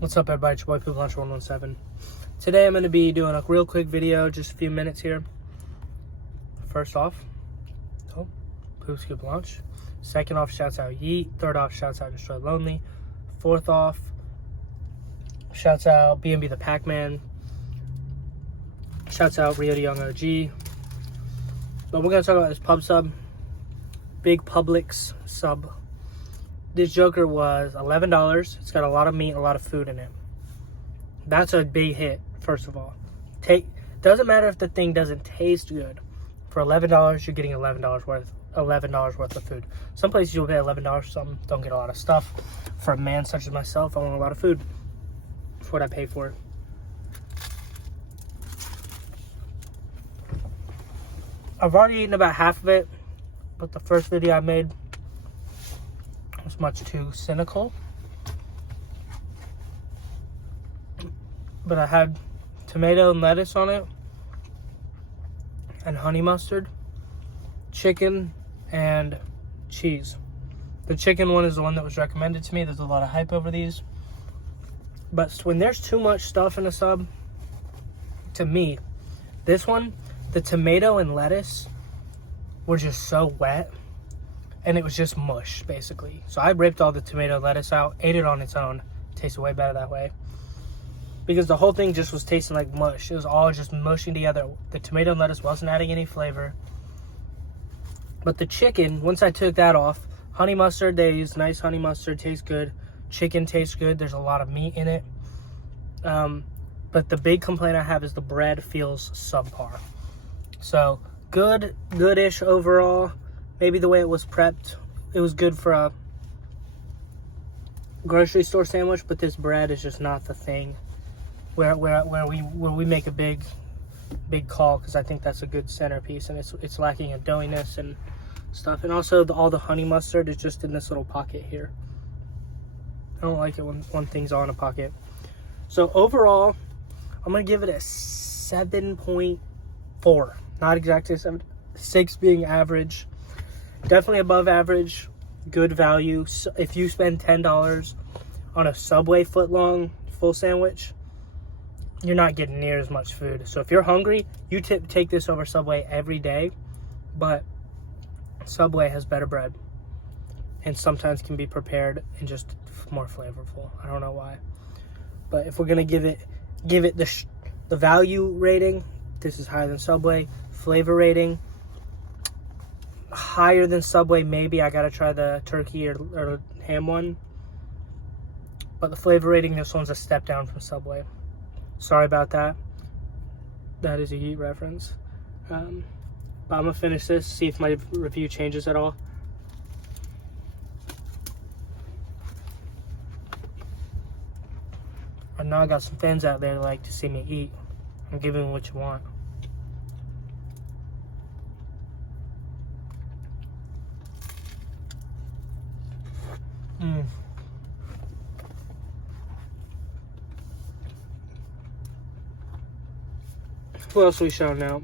What's up, everybody? It's your boy PoopLunch117. Today I'm going to be doing a real quick video, just a few minutes here. First off, Poop Scoop Lunch. Second off, shouts out Yeet. Third off, shouts out Destroy Lonely. Fourth off, shouts out BNB the Pac-Man. Shouts out Rio the Young OG. But we're going to talk about this pub sub. Big Publix sub. This joker was $11. It's got a lot of meat and a lot of food in it. That's a big hit, first of all. Doesn't matter if the thing doesn't taste good. For $11, you're getting $11 worth of food. Some places you'll pay $11, some don't get a lot of stuff. For a man such as myself, I want a lot of food. That's what I pay for. I've already eaten about half of it, but the first video I made was much too cynical. But I had tomato and lettuce on it, and honey mustard, chicken, and cheese. The chicken one is the one that was recommended to me. There's a lot of hype over these. But when there's too much stuff in a sub, to me, this one, the tomato and lettuce were just so wet. And it was just mush, basically. So I ripped all the tomato and lettuce out, ate it on its own. Tasted way better that way. Because the whole thing just was tasting like mush. It was all just mushing together. The tomato and lettuce wasn't adding any flavor. But the chicken, once I took that off, honey mustard, they use nice honey mustard, tastes good. Chicken tastes good. There's a lot of meat in it. But the big complaint I have is the bread feels subpar. So, good-ish overall. Maybe the way it was prepped, it was good for a grocery store sandwich, but this bread is just not the thing where we make a big call, because I think that's a good centerpiece, and it's lacking in doughiness and stuff. And also all the honey mustard is just in this little pocket here. I don't like it when things are in a pocket. So overall, I'm gonna give it a 7.4. Not exactly 7. 6 being average. Definitely above average, good value. So if you spend $10 on a Subway footlong full sandwich, you're not getting near as much food. So if you're hungry, you take this over Subway every day. But Subway has better bread, and sometimes can be prepared and just more flavorful. I don't know why. But if we're gonna give it the value rating, this is higher than Subway. Flavor rating, higher than Subway, maybe. I gotta try the turkey or ham one. But the flavor rating, this one's a step down from Subway. Sorry about that. That is a Yeet reference. But I'm gonna finish this, see if my review changes at all. I know I got some fans out there that like to see me eat. I'm giving you what you want. Who else are we shouting out?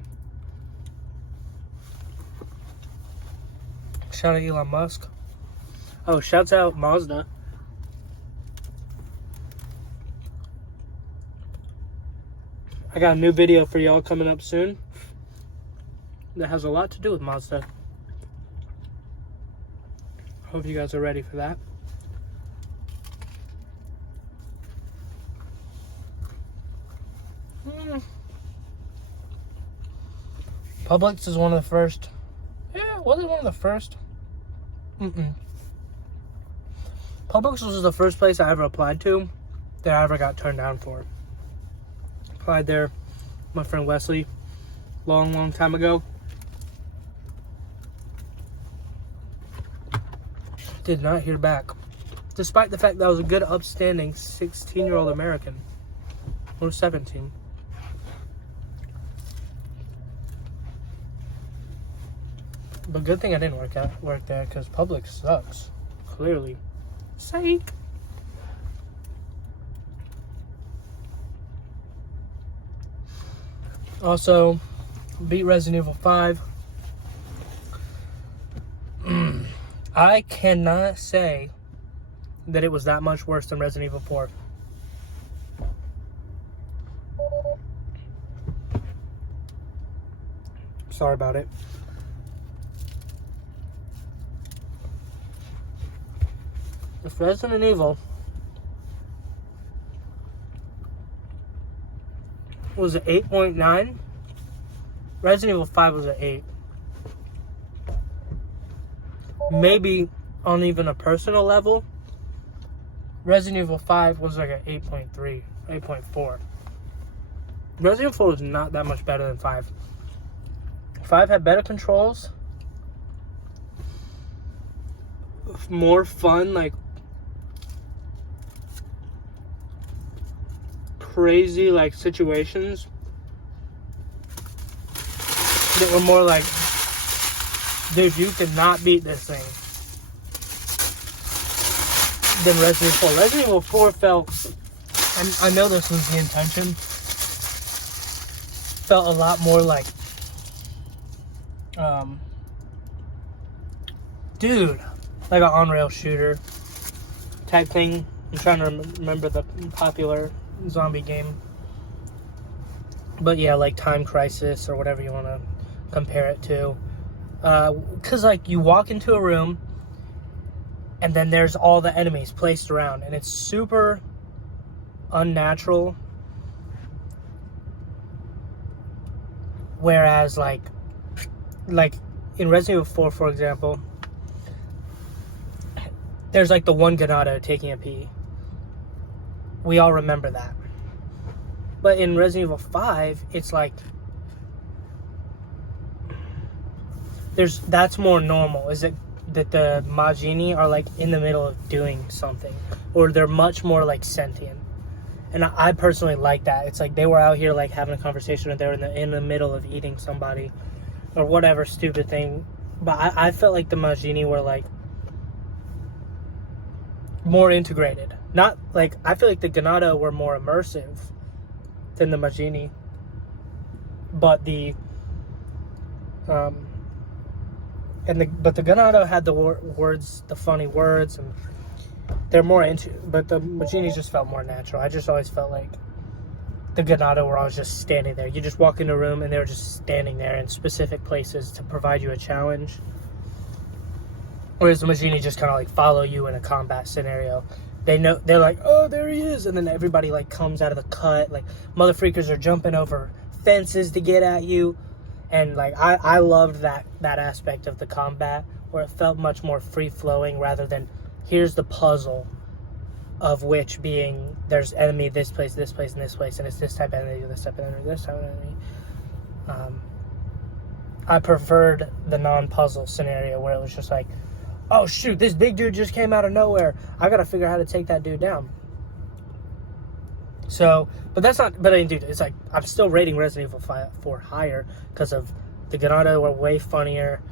Shout out Elon Musk. Oh, shouts out Mazda. I got a new video for y'all coming up soon that has a lot to do with Mazda. Hope you guys are ready for that. Publix is one of the first. Yeah, was it one of the first? Publix was the first place I ever applied to that I ever got turned down for. Applied there, my friend Wesley, long time ago. Did not hear back. Despite the fact that I was a good, upstanding 16-year-old American. Or 17. But good thing I didn't work there, because Publix sucks. Clearly. Psych. Also, beat Resident Evil 5. I cannot say that it was that much worse than Resident Evil 4. Sorry about it. If Resident Evil was an 8.9, Resident Evil 5 was an 8. Maybe on even a personal level, Resident Evil 5 was like an 8.3, 8.4. Resident Evil 4 was not that much better than 5. 5 had better controls, more fun, like crazy like situations that were more like, dude, you could not beat this thing, than Resident Evil 4. Resident Evil 4 felt, and I know this was the intention, felt a lot more like, dude, like an on-rail shooter type thing. I'm trying to remember the popular zombie game. But yeah, like Time Crisis or whatever you want to compare it to. Because, like, you walk into a room and then there's all the enemies placed around. And it's super unnatural. Whereas, like in Resident Evil 4, for example, there's like the one Ganado taking a pee. We all remember that. But in Resident Evil 5, it's like that's more normal. Is it that the Majini are like in the middle of doing something, or they're much more like sentient? And I personally like that. It's like they were out here like having a conversation, and they were in the middle of eating somebody or whatever stupid thing. But I felt like the Majini were like more integrated. Not like, I feel like the Ganado were more immersive than the Majini. But the Ganado had the words, the funny words, and they're more into. But the Majini just felt more natural. I just always felt like the Ganado were always just standing there. You just walk in a room and they were just standing there in specific places to provide you a challenge. Whereas the Majini just kind of like follow you in a combat scenario. They know, they're like, oh, there he is, and then everybody like comes out of the cut. Like, mother freakers are jumping over fences to get at you. And like I loved that aspect of the combat, where it felt much more free flowing rather than here's the puzzle of which being there's enemy this place, and this place, and it's this type of enemy, this type of enemy, this type of enemy. I preferred the non-puzzle scenario where it was just like, oh shoot, this big dude just came out of nowhere. I gotta figure out how to take that dude down. So, but I mean, dude, it's like, I'm still rating Resident Evil 4 higher because of the Ganado were way funnier,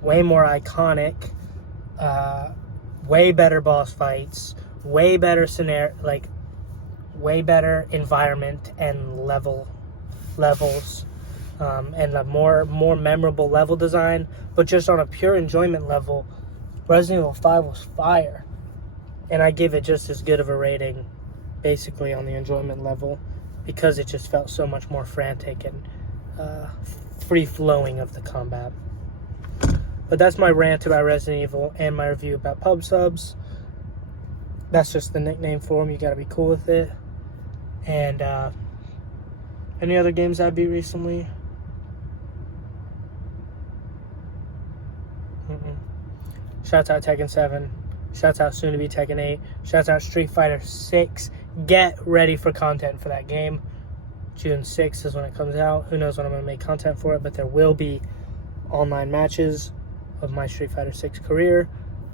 way more iconic, way better boss fights, way better scenario, like, way better environment and levels, and a more memorable level design. But just on a pure enjoyment level, Resident Evil 5 was fire. And I give it just as good of a rating, basically, on the enjoyment level, because it just felt so much more frantic and free-flowing of the combat. But that's my rant about Resident Evil and my review about Pub Subs. That's just the nickname for them. You gotta be cool with it. And any other games I beat recently? Shouts out Tekken 7. Shouts out soon to be Tekken 8. Shouts out Street Fighter 6. Get ready for content for that game. June 6th is when it comes out. Who knows when I'm going to make content for it, but there will be online matches of my Street Fighter 6 career.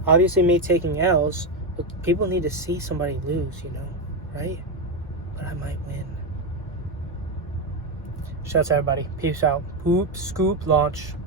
Obviously, me taking L's, but people need to see somebody lose, you know, right? But I might win. Shouts out everybody. Peace out. Poop, scoop, launch.